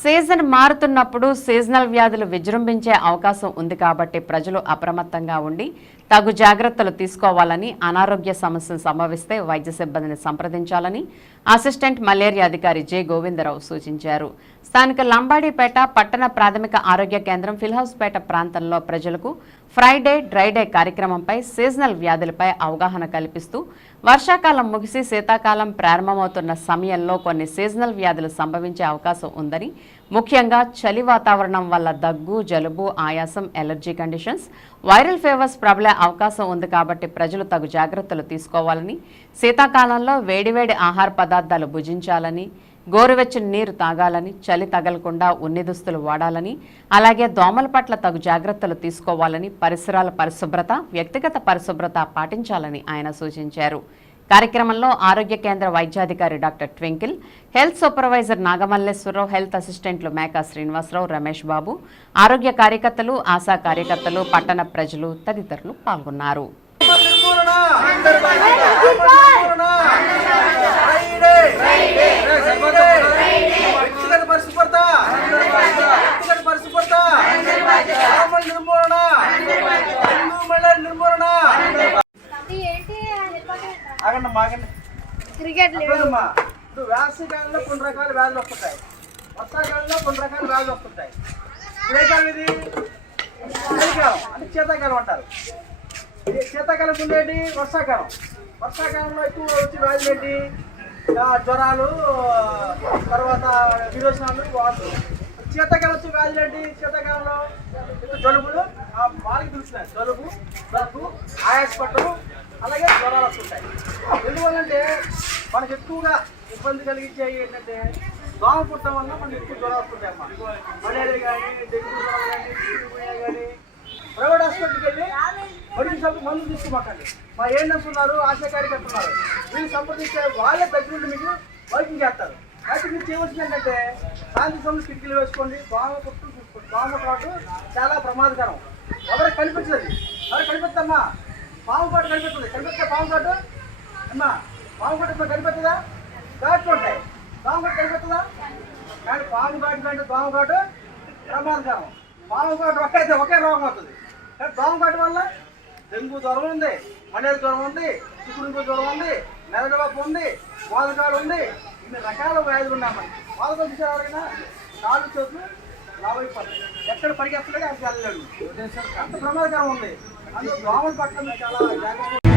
Season మారుతున్నప్పుడు seasonal వ్యాధులు విజృంభించే అవకాశం ఉంది కాబట్టి ప్రజలు అప్రమత్తంగా ఉండి తగు జాగ్రత్తలు తీసుకోవాలని అనారోగ్య సమస్యలు సంభవిస్తే వైద్య సిబ్బందిని సంప్రదించాలని అసిస్టెంట్ మలేరియా అధికారి జె గోవిందరావు సూచించారు. స్థానిక లంబాడీపేట పట్టణ ప్రాథమిక ఆరోగ్య కేంద్రం ఫిల్హౌస్పేట ప్రాంతంలో ప్రజలకు ఫ్రైడే డ్రైడే కార్యక్రమంపై సీజనల్ వ్యాధులపై అవగాహన కల్పిస్తూ వర్షాకాలం ముగిసి శీతాకాలం ప్రారంభమవుతున్న సమయంలో కొన్ని సీజనల్ వ్యాధులు సంభవించే అవకాశం ఉందని ముఖ్యంగా చలి వాతావరణం వల్ల దగ్గు జలుబు ఆయాసం ఎలర్జీ కండిషన్స్ వైరల్ ఫీవర్స్ ప్రబలే అవకాశం ఉంది కాబట్టి ప్రజలు తగు జాగ్రత్తలు తీసుకోవాలని శీతాకాలంలో వేడివేడి ఆహార పదార్థాలు భుజించాలని గోరువెచ్చని నీరు తాగాలని చలి తగలకుండా ఉన్ని దుస్తులు వాడాలని అలాగే దోమల పట్ల తగు జాగ్రత్తలు తీసుకోవాలని పరిసరాల పరిశుభ్రత వ్యక్తిగత పరిశుభ్రత పాటించాలని ఆయన సూచించారు కార్యక్రమంలో ఆరోగ్య కేంద్ర వైద్యాధికారి doctor Twinkle health supervisor Nagamalleswararao health అసిస్టెంట్లు మేకా శ్రీనివాసరావు రమేష్ బాబు ఆరోగ్య కార్యకర్తలు ఆశా కార్యకర్తలు పట్టణ ప్రజలు తదితరులు పాల్గొన్నారు నిర్మూలన నిర్మూలన ఫ్రైడే వ్యక్తిగత పరిశుభ్రత వ్యక్తిగత పరిశుభ్రత దోమల నిర్మూలన డెంగ్యూ మలేరియా నిర్మూలన ఏంటి ఆగండి ఆగండి క్రికెట్ అర్థమమ్మా ఇప్పుడు వేసవికాలంలో కొన్ని రకాల వ్యాధులు వస్తుంటాయి. వర్షాకాలంలో కొన్ని రకాల వ్యాధులు వస్తుంటాయి. ఇప్పుడు ఏ కాలం ఇది? చలికాలం అంటే శీతాకాలం అంటారు. శీతాకాలం ఏంటి? వర్షాకాలం. వర్షాకాలంలో ఎక్కువ వచ్చే వ్యాధులు ఏంటి? జ్వరాలు తర్వాత విరోచనాలు వాంతులు. శీతాకాలం వచ్చే వ్యాధులు ఏంటి? శీతాకాలంలో? జలుబులు. ఆ, వాళ్ళకి పిలుస్తున్నాయి. జలుబు దగ్గు ఆయాసపట్టడం అలాగే జ్వరాలు వస్తుంటాయి. ఎందువల్లంటే మనకు ఎక్కువగా ఇబ్బంది కలిగించేవి ఏంటంటే దోమ పుట్టడం వల్ల మనకు ఎక్కువ జ్వరాలు వస్తుంటాయి అమ్మ మలేరియా కానీ డెంగ్యూ జ్వరాలు కానీ కానీ ప్రైవేట్ హాస్పిటల్కి వెళ్ళి మెడికల్ షాప్ మందులు తీసుకోమాకండి. మా ఏఎన్ఎస్ ఉన్నారు ఆశా కార్యకర్తలు ఉన్నారు. వీళ్ళు సంప్రదిస్తే వాళ్ళే దగ్గరుండి మీకు వైద్యం చేస్తారు. అయితే మీరు చేయవలసింది ఏంటంటే శాంతి సమయంలో కిటికీలు వేసుకోండి దోమ పుట్టు చూసుకోండి. దోమ పాటు చాలా ప్రమాదకరం. ఎవరికి కనిపించదు. ఎవరు కనిపిస్తమ్మా పాము కాటు కనిపిస్తుంది. కనిపిస్తే పాము కాటు? అమ్మా పాము కాటు కనిపిస్తుందా? దాచుకుంటాయి ఉంటాయి పాము కాటు కనిపిస్తుందా? కానీ పాము కాటు కంటే దోమ కాటు ప్రమాదకరం పాము కాటు ఒకే ఒకే రోగం అవుతుంది. కానీ దోమ వల్ల డెంగ్యూ జ్వరం ఉంది మలేరియా జ్వరం ఉంది చిక్కుడు జ్వరం ఉంది మెరగడపు ఉంది వాదకాలు ఉంది. ఇన్ని రకాల వ్యాధులు ఉన్నామని వాదకాలు చూసారు ఎవరైనా? కాళ్ళు చేతులు లావైపోతాయి. ఎక్కడ పరిగెత్తలేడు అక్కడ వెళ్ళలేడు. అంత ప్రమాదకరం ఉంది. అందులో దోమల పట్ల చాలా